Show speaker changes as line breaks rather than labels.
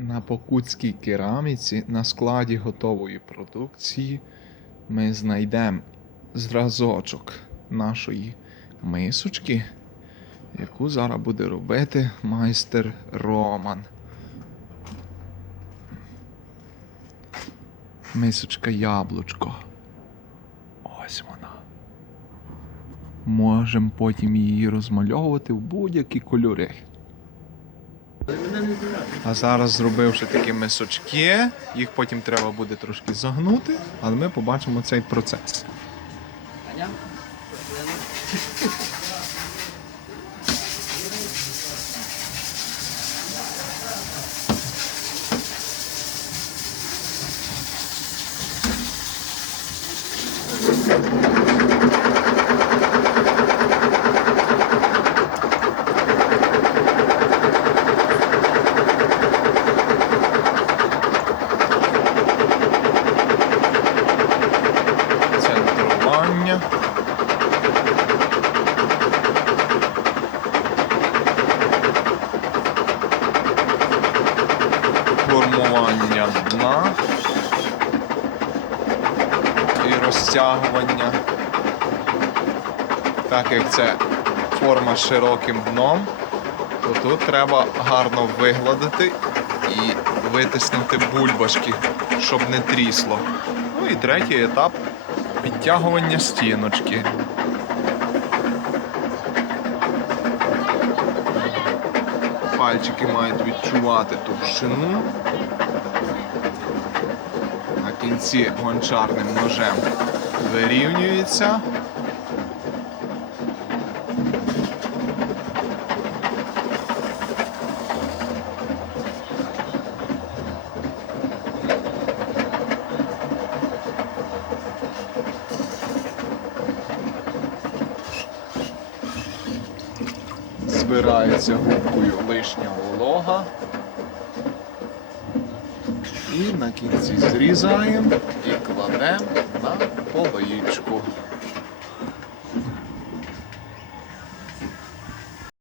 На покутській кераміці на складі готової продукції ми знайдемо зразочок нашої мисочки, яку зараз буде робити майстер Роман. Мисочка яблучко. Ось вона. Можемо потім її розмальовувати в будь-які кольори. А зараз зробивши такі мисочки, їх потім треба буде трошки загнути, але ми побачимо цей процес. Центрування. Формування дна і розтягування. Так як це форма з широким дном, то тут треба гарно вигладити і витиснути бульбашки, щоб не трісло. Ну і третій етап підтягування стіночки. Пальчики мають відчувати товщину. На кінці гончарним ножем вирівнюється. збирається губкою лишня волога. І на кінці зрізаємо і кладемо на поличку.